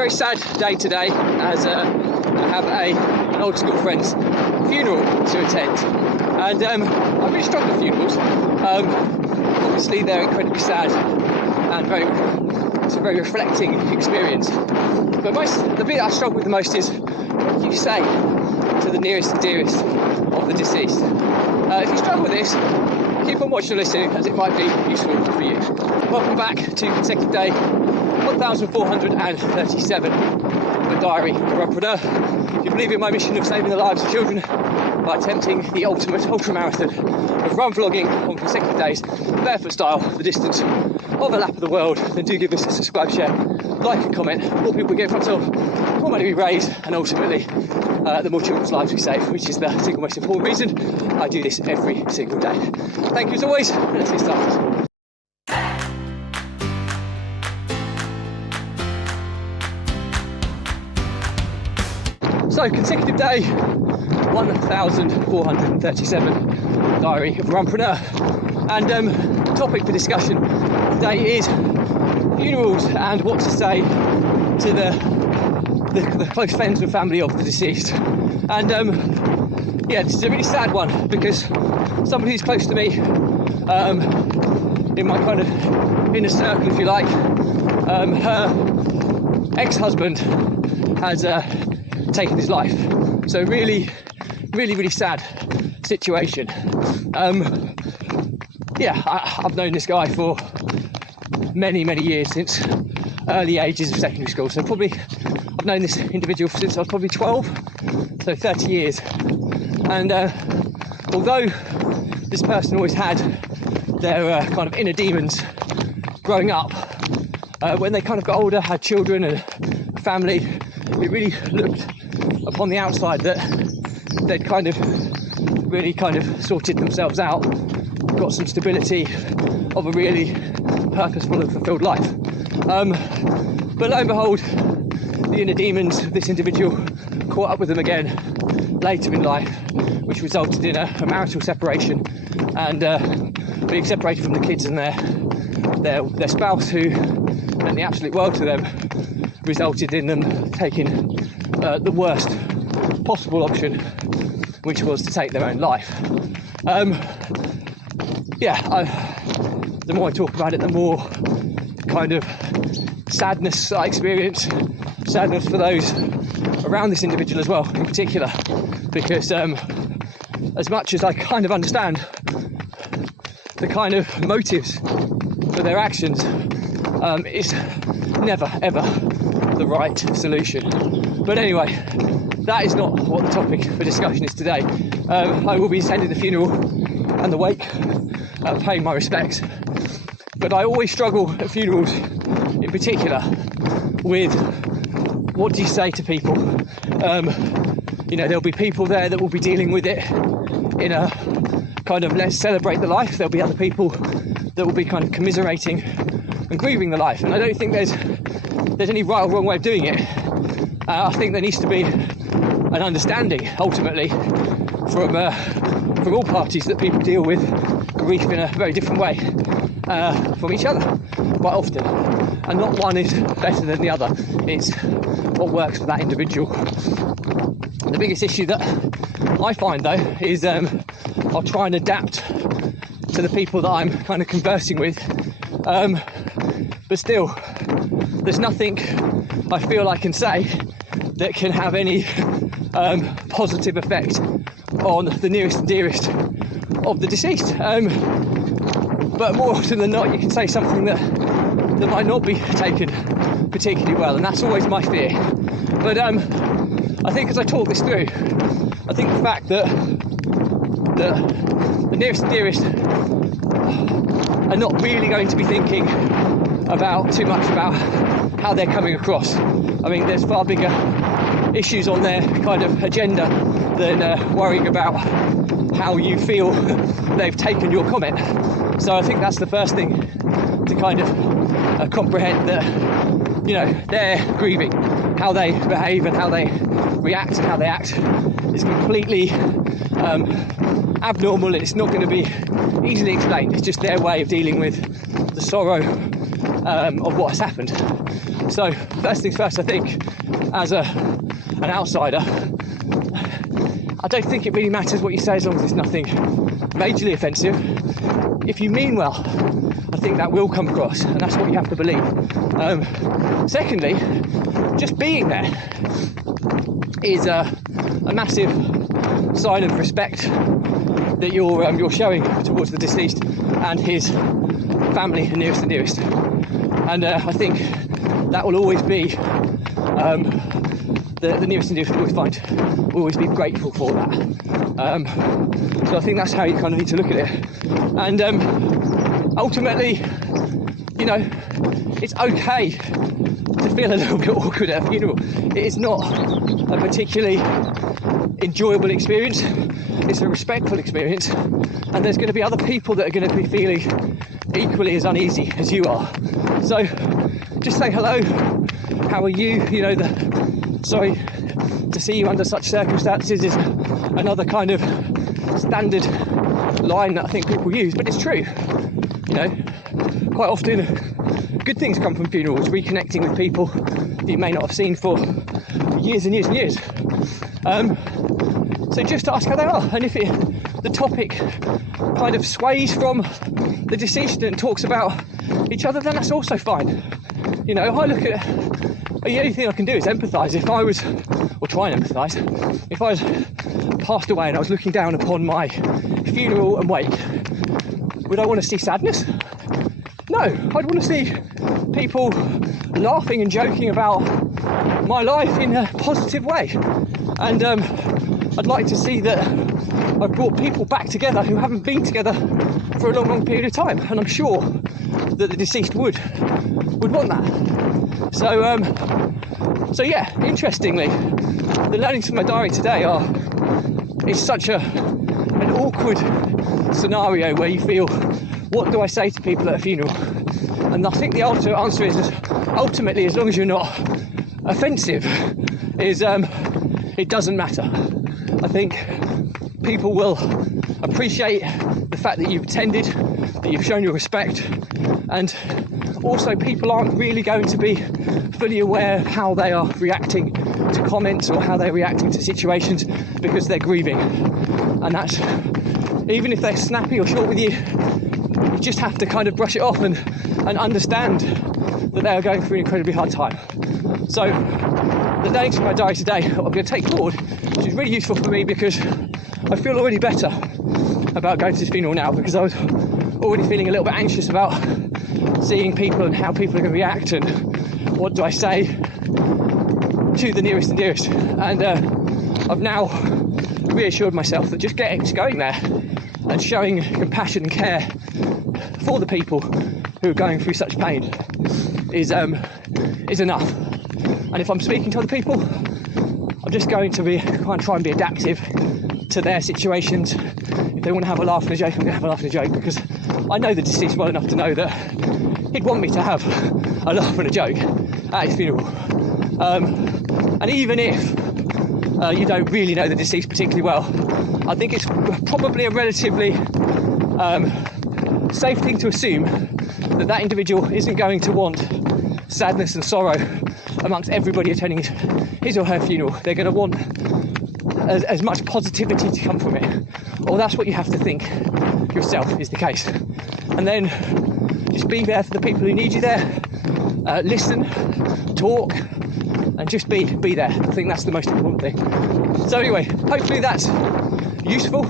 very sad day today, as I have an old school friend's funeral to attend, and I really struggle with funerals. Obviously they're incredibly sad and it's a very reflecting experience, but the bit I struggle with the most is what do you say to the nearest and dearest of the deceased. If you struggle with this, keep on watching and listening, as it might be useful for you. Welcome back to consecutive day 1437 of the diary of a Runpreneur. If you believe in my mission of saving the lives of children by attempting the ultimate ultramarathon of run vlogging on consecutive days, barefoot style, the distance of a lap of the world, then do give us a subscribe, share, like and comment. The more people we get in front of, the more money we raise, and ultimately the more children's lives we save, which is the single most important reason I do this every single day. Thank you as always, and let's get started. So, consecutive day 1437 diary of a Runpreneur, and topic for discussion today is funerals and what to say to the close friends and family of the deceased. And this is a really sad one, because somebody who's close to me, in my kind of inner circle, if you like, her ex-husband has taken his life. So really sad situation. I've known this guy for many years, since early ages of secondary school. So probably I've known this individual since I was probably 12, so 30 years. And although this person always had their kind of inner demons growing up, when they kind of got older, had children and family, it really looked upon the outside that they'd really sorted themselves out, got some stability of a really purposeful and fulfilled life. But lo and behold, the inner demons of this individual caught up with them again later in life, which resulted in a marital separation, and being separated from the kids and their spouse, who meant the absolute world to them, resulted in them taking the worst possible option, which was to take their own life. The more I talk about it, the more kind of sadness I experience, sadness for those around this individual as well, in particular, because as much as I kind of understand the kind of motives for their actions, it's never ever the right solution. But anyway, that is not what the topic for discussion is today. I will be attending the funeral and the wake, paying my respects, but I always struggle at funerals in particular with what do you say to people. There'll be people there that will be dealing with it in a kind of let's celebrate the life. There'll be other people that will be kind of commiserating and grieving the life, and I don't think there's any right or wrong way of doing it. I think there needs to be an understanding ultimately from all parties that people deal with grief in a very different way from each other quite often, and not one is better than the other. It's what works for that individual. The biggest issue that I find though is I'll try and adapt to the people that I'm kind of conversing with, but still there's nothing I feel I can say that can have any positive effect on the nearest and dearest of the deceased. But more often than not, you can say something that might not be taken particularly well, and that's always my fear. But I think as I talk this through, I think the fact that the nearest and dearest are not really going to be thinking too much about how they're coming across. I mean, there's far bigger issues on their kind of agenda than worrying about how you feel they've taken your comment. So I think that's the first thing to kind of comprehend, that they're grieving. How they behave and how they react and how they act is completely abnormal, and it's not going to be easily explained. It's just their way of dealing with the sorrow of what has happened. So first things first, I think as an outsider, I don't think it really matters what you say as long as it's nothing majorly offensive. If you mean well, I think that will come across, and that's what you have to believe. Secondly, just being there is a massive sign of respect that you're showing towards the deceased and his family, the nearest and dearest. And I think that will always be the nearest and dearest will always be grateful for that. So I think that's how you kind of need to look at it. And ultimately, you know, it's okay to feel a little bit awkward at a funeral. It is not a particularly enjoyable experience. It's a respectful experience, and there's going to be other people that are going to be feeling equally as uneasy as you are. So just say hello, how are you? You know, sorry to see you under such circumstances is another kind of standard line that I think people use, but it's true. You know, quite often good things come from funerals, reconnecting with people that you may not have seen for years and years and years. So just ask how they are, and if the topic kind of sways from the deceased and talks about each other, then that's also fine. You know, I look at the only thing I can do is empathise. If I was, or try and empathise, if I was passed away and I was looking down upon my funeral and wake, would I want to see sadness? No, I'd want to see people laughing and joking about my life in a positive way. And I'd like to see that I've brought people back together who haven't been together for a long, long period of time. And I'm sure that the deceased would want that. So yeah, interestingly, the learnings from my diary today it's such an awkward scenario where you feel, what do I say to people at a funeral? And I think the answer is ultimately, as long as you're not offensive, is it doesn't matter. I think people will appreciate the fact that you've attended, that you've shown your respect, and also people aren't really going to be fully aware of how they are reacting to comments or how they're reacting to situations because they're grieving. And that's, even if they're snappy or short with you, you just have to kind of brush it off and understand that they are going through an incredibly hard time. So the learnings from my diary today I'm going to take forward, which is really useful for me because I feel already better about going to this funeral now, because I was already feeling a little bit anxious about seeing people and how people are going to react and what do I say to the nearest and dearest. And I've now reassured myself that just going there and showing compassion and care for the people who are going through such pain is enough. And if I'm speaking to other people, I'm just going to try and be adaptive to their situations. If they want to have a laugh and a joke, I'm going to have a laugh and a joke, because I know the deceased well enough to know that he'd want me to have a laugh and a joke at his funeral. And even if you don't really know the deceased particularly well, I think it's probably a relatively safe thing to assume that individual isn't going to want sadness and sorrow amongst everybody attending his or her funeral. They're going to want as much positivity to come from it, or that's what you have to think yourself is the case. And then just be there for the people who need you there, listen, talk, and just be there. I think that's the most important thing. So anyway, hopefully that's useful.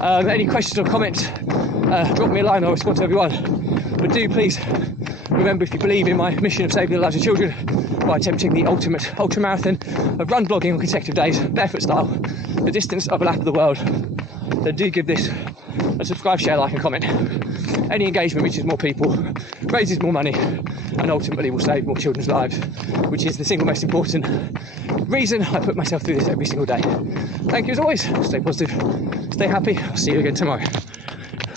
Any questions or comments, drop me a line, I'll respond to everyone. But do please remember, if you believe in my mission of saving the lives of children by attempting the ultimate ultramarathon of run blogging on consecutive days, barefoot style, the distance of a lap of the world, then do give this a subscribe, share, like and comment. Any engagement reaches more people, raises more money, and ultimately will save more children's lives, which is the single most important reason I put myself through this every single day. Thank you as always. Stay positive, stay happy. I'll see you again tomorrow.